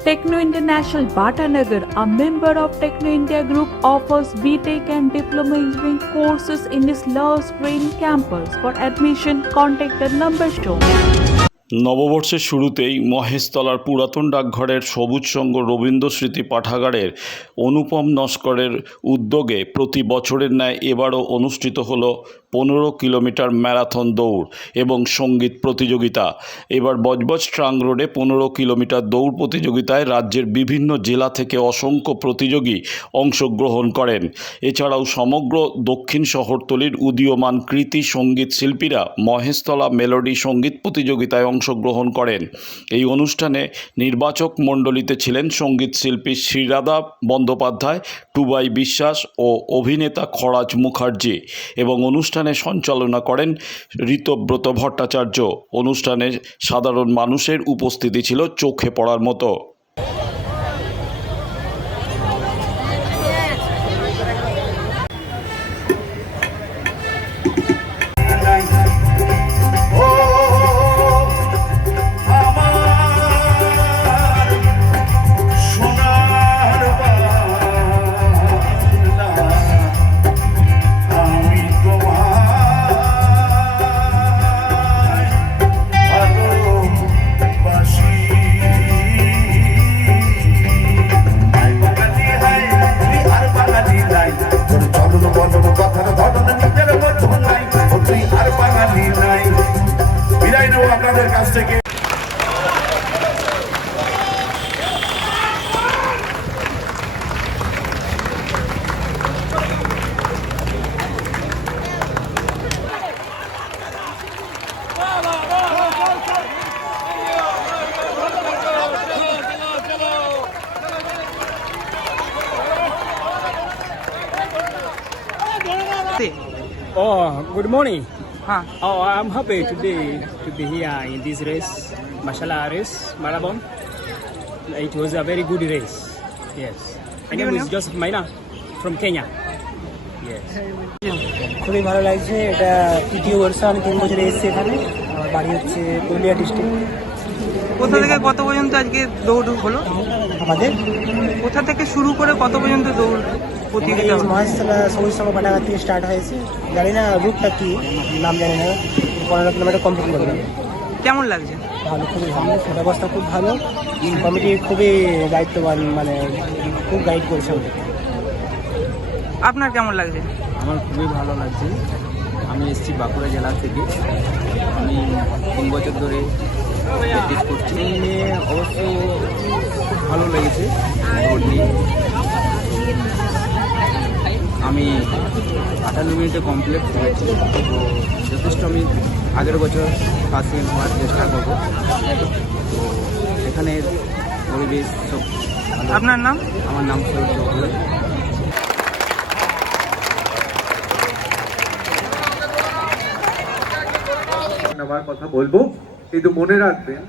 Techno International Bhatanagar, a member of Techno India Group, offers BTEC and Diploma Engineering courses in its Love Green campus. For admission, contact the number shown. নববর্ষের শুরুতেই মহেশতলার পুরাতন ডাকঘরের সবুজ সংঘ রবীন্দ্র স্মৃতি পাঠাগারের অনুপম নস্করের উদ্যোগে প্রতি বছরের ন্যায় এবারও অনুষ্ঠিত হল পনেরো কিলোমিটার ম্যারাথন দৌড় এবং সংগীত প্রতিযোগিতা। এবার বজবজ ট্রাং রোডে পনেরো কিলোমিটার দৌড় প্রতিযোগিতায় রাজ্যের বিভিন্ন জেলা থেকে অসংখ্য প্রতিযোগী অংশগ্রহণ করেন। এছাড়াও সমগ্র দক্ষিণ শহরতলির উদীয়মান কৃতি সংগীত শিল্পীরা মহেশতলা মেলোডি সংগীত প্রতিযোগিতায় অংশগ্রহণ করেন। এই অনুষ্ঠানে নির্বাচক মণ্ডলীতে ছিলেন সংগীত শিল্পী শ্রীরাধা বন্দ্যোপাধ্যায়, টুবাই বিশ্বাস ও অভিনেতা খরাজ মুখার্জি এবং অনুষ্ঠানে সঞ্চালনা করেন ঋতব্রত ভট্টাচার্য। অনুষ্ঠানে সাধারণ মানুষের উপস্থিতি ছিল চোখে পড়ার মতো। Oh, good morning. Huh. Oh, I'm happy today to be here in this race, Mashallah race, marathon. It was a very good race. Yes. My name is? Joseph Maina from Kenya. Yes. খুবই ভালো লাগছে এটা তৃতীয় বর্ষ আমি তিন বছর এসেছি এখানে বাড়ি হচ্ছে পুরুলিয়া ডিস্ট্রিক্ট কোথা থেকে কত পর্যন্ত আজকে দৌড় হলো আমাদের কোথা থেকে শুরু করে কত পর্যন্ত দৌড় প্রতিযোগিতা মহেশতলা সবুজ সংঘ পাঠাগার থেকে স্টার্ট হয়েছে। জানি না রুটটা কি নাম জানি না। পনেরো কিলোমিটার কমপ্লিট করলাম কেমন লাগছে? ভালো খুবই ভালো। ব্যবস্থা খুব ভালো। কমিটি খুবই দায়িত্ববান মানে খুব গাইড করেছে আপনার কেমন লাগছে? আমার খুবই ভালো লাগছে। আমি এসেছি বাঁকুড়া জেলা থেকে। আমি তিন বছর ধরে প্র্যাকটিস করছি। অবশ্য খুব ভালো লেগেছে। আমি আটান্ন মিনিটে কমপ্লিট করেছি। তো যথেষ্ট আমি আগের বছর ফার্স্ট সেকেন্ড হওয়ার চেষ্টা করব। তো এখানে পরিবেশ সব আপনার নাম? আমার নাম চৌধুরী। নেওয়ার কথা বলব। কিন্তু মনে রাখবেন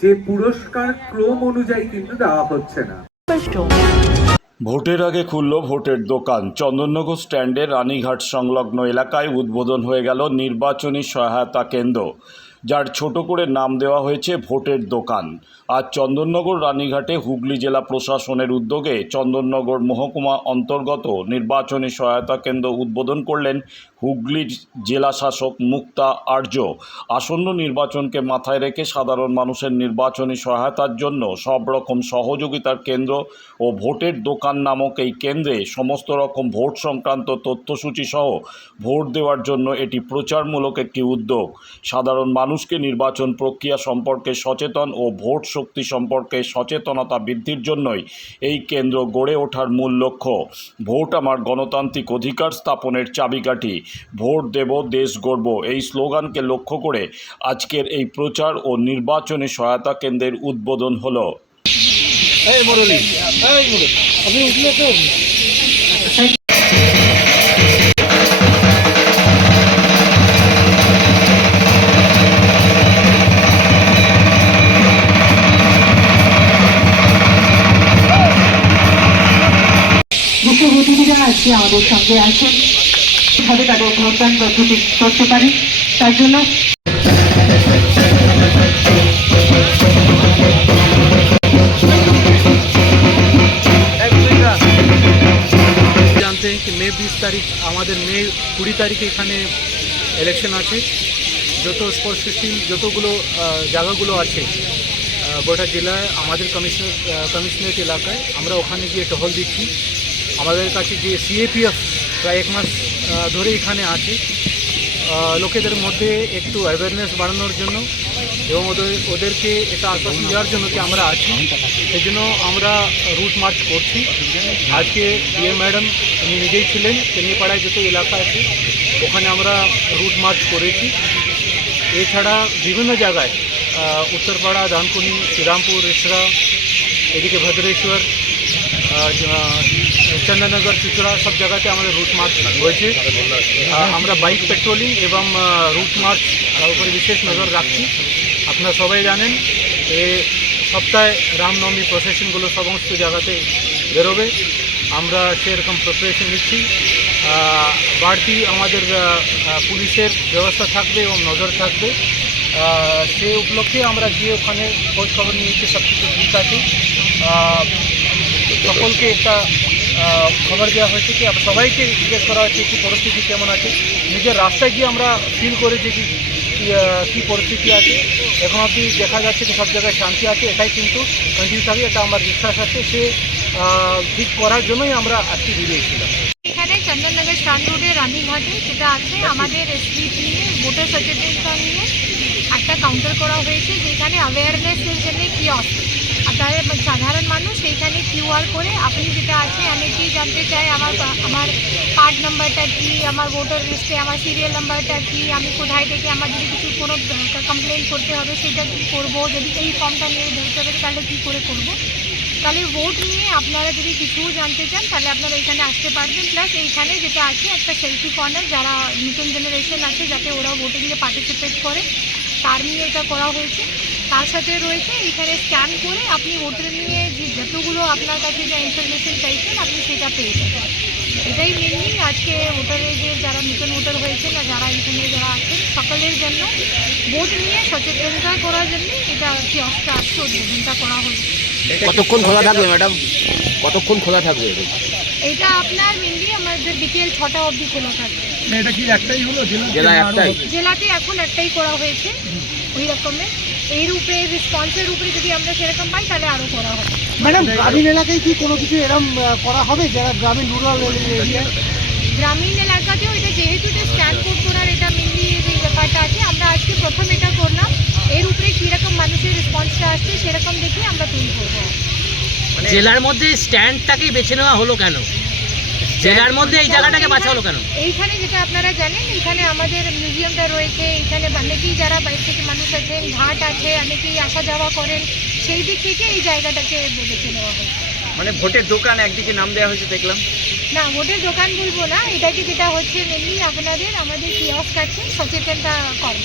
যে পুরস্কার ক্রম অনুযায়ী কিন্তু দেওয়া হচ্ছে না. ভোটের আগে খুলল ভোটের দোকান। চন্দননগর স্ট্যান্ডের রানীঘাট সংলগ্ন এলাকায় উদ্বোধন হয়ে গেল নির্বাচনী সহায়তা কেন্দ্র, যার ছোট করে নাম দেওয়া হয়েছে ভোটের দোকান। আজ চন্দননগর রানীঘাটে হুগলি জেলা প্রশাসনের উদ্যোগে চন্দননগর মহকুমা অন্তর্গত নির্বাচনী সহায়তা কেন্দ্র উদ্বোধন করলেন হুগলির জেলা শাসক মুক্তা আর্য আসন্ন নির্বাচনকে মাথায় রেখে সাধারণ মানুষের নির্বাচনী সহায়তার জন্য সব রকম সহযোগিতার কেন্দ্র ও ভোটের দোকান নামক এই কেন্দ্রে সমস্ত রকম ভোট সংক্রান্ত তথ্যসূচি সহ ভোট দেওয়ার জন্য এটি প্রচারমূলক একটি উদ্যোগ। সাধারণ মানুষকে নির্বাচন প্রক্রিয়া সম্পর্কে সচেতন ও ভোট শক্তি সম্পর্কে সচেতনতা বৃদ্ধির জন্যই এই কেন্দ্র গড়ে ওঠার মূল লক্ষ্য। ভোট আমার গণতান্ত্রিক অধিকার স্থাপনের চাবিকাঠি। ভোট দেব দেশ গড়ব। এই স্লোগানকে লক্ষ্য করে আজকের এই প্রচার ও নির্বাচনী সহায়তা কেন্দ্রের উদ্বোধন হলো। অতিথিরা আজকে আমাদের সঙ্গে আছেন। সুন্দরভাবে তাদের আত্মহত্যার পদ্ধতি করতে পারি। তার জন্য মে বিশ তারিখ, আমাদের মে কুড়ি তারিখে এখানে ইলেকশন আছে। যত স্পোর্টসিস্টিম যতগুলো জায়গাগুলো আছে গোটা জেলায়, আমাদের কমিশনার কমিশনারেট এলাকায়, আমরা ওখানে গিয়ে টহল দিচ্ছি। আমাদের কাছে যে সিএপিএফ প্রায় এক মাস ধরে এখানে আছে। লোকেদের মধ্যে একটু অ্যাওয়ারনেস বাড়ানোর জন্য এবং ওদের ওদেরকে এটা আশ্বাসন দেওয়ার জন্য কি আমরা আছি। সেই জন্য আমরা রুট মার্চ করছি। আজকে ডিএম ম্যাডাম উনি নিজেই ছিলেন, তেনিপাড়ায় যত এলাকা আছে, ওখানে আমরা রুট মার্চ করেছি। এছাড়া বিভিন্ন জায়গায় উত্তরপাড়া দানকুনি শ্রীরামপুর রেসরা এদিকে ভদ্রেশ্বর চন্দননগর চুচড়া সব জায়গাতে আমাদের রুট মার্চ হয়েছে। আমরা বাইক পেট্রোলিং এবং রুট মার্চ উপরে বিশেষ নজর রাখছি। আপনারা সবাই জানেন এ সপ্তাহে রামনবমী প্রসেশনগুলো সমস্ত জায়গাতে বেরোবে। আমরা সেরকম প্রিপারেশন নিচ্ছি। বাড়তি আমাদের পুলিশের ব্যবস্থা থাকবে এবং নজর থাকবে। সে উপলক্ষে আমরা গিয়ে ওখানে খোঁজ খবর নিয়েছি সব কিছু ঠিক আছে। সকলকে একটা খবর দেওয়া হয়েছে কি সবাইকে জিজ্ঞেস করা হয়েছে কি পরিস্থিতি কেমন আছে। নিজের রাস্তায় গিয়ে আমরা ফিল করেছি কি কি, কি পরিস্থিতি আছে। এখন অবধি দেখা যাচ্ছে কি সব জায়গায় শান্তি আছে এটাই কিন্তু কন্টিনিউ থাকে এটা আমার বিশ্বাস আছে। সে ঠিক করার জন্যই আমরা আজকে বেরিয়েছিলাম এখানে চন্দননগর স্টান রোডে রানীঘাটে সেটা আছে আমাদের স্ট্রিট নিয়ে ভোটার সচেতনতা নিয়ে একটা কাউন্টার করা হয়েছে যেখানে অ্যাওয়ারনেসের জন্য কিয়স্ক তাদের সাধারণ মানুষ, সেইখানে কিউআর করে আপনি যেটা আছে, আমি কি জানতে চাই, আমার আমার কার্ড নাম্বারটা কি, আমার ভোটার লিস্টে আমার সিরিয়াল নাম্বারটা কি, আমি কোথায় থেকে আমার যদি কিছু কোনো কমপ্লেন করতে হবে, সেটা কী করব? যদি এই ফর্মটা নিয়ে ধরতে হবে, তাহলে কী করে করব? তাহলে ভোট নিয়ে আপনারা যদি কিছু জানতে চান, তাহলে আপনারা এখানে আসতে পারবেন। প্লাস এইখানে যেটা আছে, একটা সেলফি কর্নার যারা নতুন জেনারেশন আছে, যাতে ওরা ভোটে গিয়ে পার্টিসিপেট করে, তার নিয়ে এটা করা হয়েছে। তার সাথে রয়েছে এখানে স্ক্যান করে আপনি ভোটার নিয়ে যে যতগুলো আপনার কাছে যা ইনফরমেশন চাইছেন আপনি সেটা পেয়ে যাবেন। এটাই মেনলি আজকে ভোটারের যে যারা নতুন ভোটার হয়েছে না যারা এখানে যারা আছেন সকলের জন্য ভোট নিয়ে সচেতনতা করার জন্য এটা কিয়স্কটা আজকে উদ্বোধনটা করা হয়েছে কতক্ষণ খোলা থাকবে ম্যাডাম কতক্ষণ খোলা থাকবে এটা? আপনার মেনলি আমাদের বিকেল ছটা অবধি খোলা থাকবে। জেলা একটাই? জেলাতে এখন একটাই করা হয়েছে। ওই রকমের। এর উপরে রেসপন্সের উপরে যদি আমরা সেরকম পাই তাহলে আরও করা হবে। ম্যাডাম গ্রামীণ এলাকায় কি কোনো কিছু এরম করা হবে? যারা গ্রামীণ রুরাল এরিয়া। গ্রামীণ এলাকাতেও এটা যেহেতু এটা স্ক্যান কোড করার এটা মেনলি যে ব্যাপারটা আছে আমরা আজকে প্রথম এটা করলাম। এর উপরে কীরকম মানুষের রেসপন্সটা আসছে সেরকম দেখে আমরা তৈরি করব। জেলার মধ্যে স্ট্যান্ডটাকেই বেছে নেওয়া হলো কেন? জেলার মধ্যে এই জায়গাটাকে হলো কেন? এইখানে যেটা আপনারা জানেন এখানে আমাদের মিউজিয়ামটা রয়েছে এখানে অনেকেই যারা বাইরে থেকে মানুষ আছেন ঘাট আছে অনেকেই আসা যাওয়া করেন সেই দিক থেকে এই জায়গাটাকে বেছে নেওয়া হয়েছে। মানে ভোটের দোকান একদিকে নাম দেওয়া হয়েছে দেখলাম। না হোটেল দোকান বলব না এটাকে যেটা হচ্ছে মেনলি আপনাদের আমাদের কিয়স্ক আছে সচেতনতা কর্ম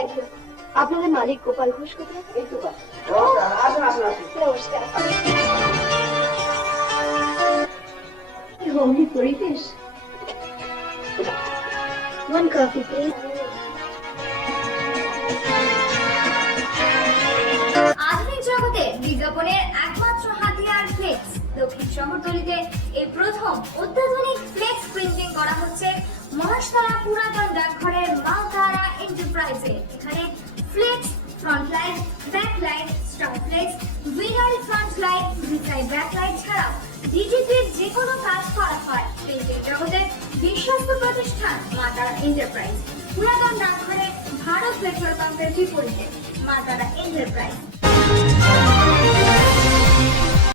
thank you আপনাদের মালিক গোপাল ঘোষ কোথায়? নমস্কার। হোমলি পরিবেশ? ওয়ান কফি প্লিজ আধুনিক জগতে বিজ্ঞাপনের একমাত্র দক্ষিণ শহরতলিতে এই প্রথম অত্যাধুনিক ফ্লেক্স প্রিন্টিং করা হচ্ছে মহাশতলা পুরাতন ডাকঘরের মালতারা এন্টারপ্রাইজে। এখানে flex front light back light star flex vinyl front light ভিসাই back light ছাড়াও ডিজিপির যে কোনো কাজ করা হয়। প্রিন্টিং জগতের বিশ্বস্ত প্রতিষ্ঠান মাতারা এন্টারপ্রাইজ। পুরাতন ডাকঘরে ভারত পেট্রোল পাম্পের বিপরীতে মাতারা এন্টারপ্রাইজ।